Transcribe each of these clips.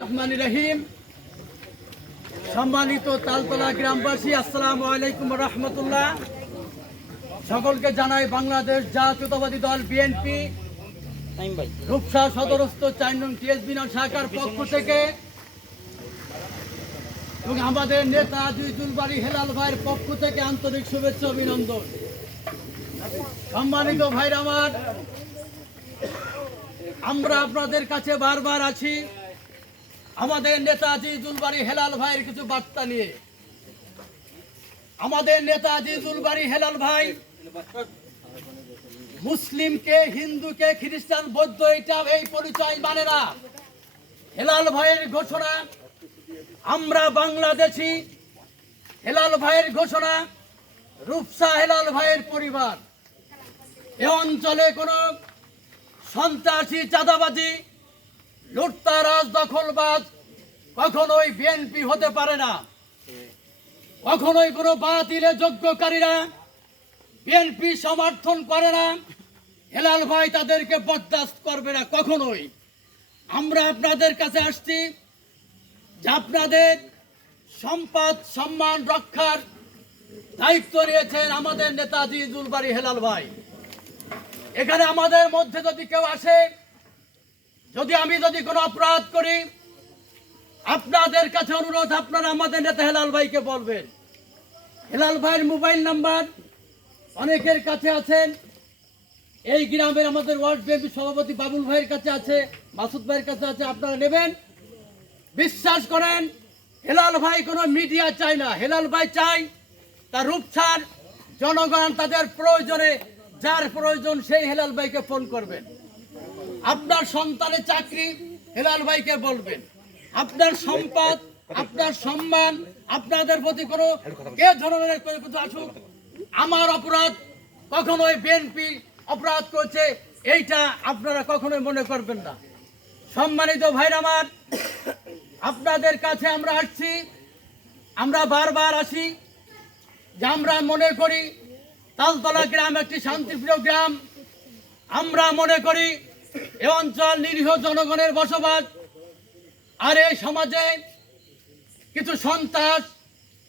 রহমানির রহিম। সম্মানিত তালতলা গ্রামবাসী, আসসালামু আলাইকুম রহমতুল্লাহ। সকলকে জানাই বাংলাদেশ জাতীয়তাবাদী দল বিএনপি রূপসা সদরস্থ 4 নং টিএসবি শাখার পক্ষ থেকে এবং আমাদের নেতা জুলবাড়ি বাড়ি হেলাল ভাইয়ের পক্ষ থেকে আন্তরিক শুভেচ্ছা অভিনন্দন। সম্মানিত ভাইরা আমার, আমরা আপনাদের কাছে বারবার আছি আমাদের নেতাজি জুলবাড়ি হেলাল ভাইয়ের কিছু বার্তা নিয়ে। আমাদের নেতাজি জুলবাড়ি হেলাল ভাই মুসলিমকে, হিন্দুকে, খ্রিস্টান, বৌদ্ধ এই পরিচয় মানে না। হেলাল ভাইয়ের ঘোষণা আমরা বাংলাদেশি। হেলাল ভাইয়ের ঘোষণা রূপসা হেলাল ভাইয়ের পরিবার। এ অঞ্চলে কোনো সন্ত্রাসী, চাঁদাবাজি, লুটতারাজ, দখলবাজ কখনোই বিএনপি হতে পারে না। কখনোই কোনো বাতিলে যোগ্যকারীরা বিএনপি সমর্থন করে না। হেলাল ভাই তাদেরকে বরদাস্ত করবে না কখনোই। আমরা আপনাদের কাছে আসছি যে আপনাদের সম্পদ সম্মান রক্ষার দায়িত্ব নিয়েছেন আমাদের নেতাজি জুলবাড়ি হেলাল ভাই। এখানে আমাদের মধ্যে যদি কেউ আসে, আমি যদি কোনো অপরাধ করি, আপনাদের কাছে অনুরোধ, আপনারা আমাদের নেতা হেলাল ভাইকে বলবেন। হেলাল ভাইয়ের মোবাইল নাম্বার অনেকের কাছে আছেন। এই গ্রামের আমাদের ওয়ার্ড বিএনপি সভাপতি বাবুল ভাইয়ের কাছে আছে, মাসুদ ভাইয়ের কাছে আছে। আপনারা নেবেন। বিশ্বাস করেন, হেলাল ভাই কোনো মিডিয়া চায় না। হেলাল ভাই চাই তার রূপসার জনগণ তাদের প্রয়োজনে, যার প্রয়োজন সেই হেলাল ভাইকে ফোন করবেন। আপনার সন্তানের চাকরি, হেলাল ভাইকে বলবেন। আপনার সম্পদ, আপনার সম্মান, আপনাদের প্রতি কোনো কে ধরনের কিছু আসুক, আমার অপরাধ কখনোই বিএনপি অপরাধ করছে এইটা আপনারা কখনোই মনে করবেন না। সম্মানিত ভাইরা আমার, আপনাদের কাছে আমরা আসছি, আমরা বারবার আসি যে আমরা মনে করি তালতলা গ্রাম একটি শান্তিপ্রিয় গ্রাম। আমরা মনে করি এ অঞ্চল নিরীহ জনগণের বসবাস। আর এই সমাজে কিছু সন্ত্রাস,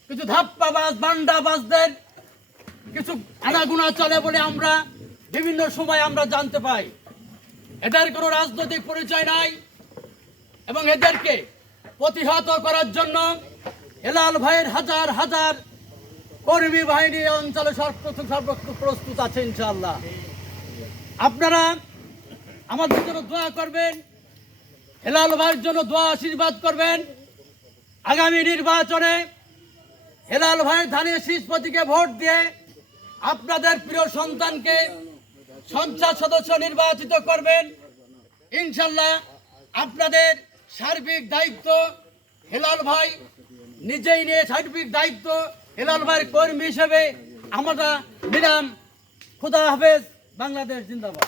কিছু ধাপ্পাবাজ, বান্ডাবাজদের কিছু আনাগুনা চলে বলে আমরা বিভিন্ন সময় আমরা জানতে পাই। এদের কোনো রাজনৈতিক পরিচয় নাই এবং এদেরকে প্রতিহত করার জন্য হেলাল ভাইয়ের হাজার হাজার কর্মী বাহিনী অঞ্চলে সর্বপ্রথম প্রস্তুত আছে ইনশাআল্লাহ। আপনারা আমাদের জন্য দোয়া করবেন, হেলাল ভাইয়ের জন্য দোয়া আশীর্বাদ করবেন। আগামী নির্বাচনে হেলাল ভাইয়ের ধানের শীষ প্রতীকে ভোট দিয়ে আপনাদের প্রিয় সন্তানকে সংসদ সদস্য নির্বাচিত করবেন ইনশাআল্লাহ। আপনাদের সার্বিক দায়িত্ব হেলাল ভাই নিজেই নিয়ে, সার্বিক দায়িত্ব হেলাল ভাইয়ের কর্মী হিসেবে আমরা নিলাম। খুদা হাফেজ। বাংলাদেশ জিন্দাবাদ।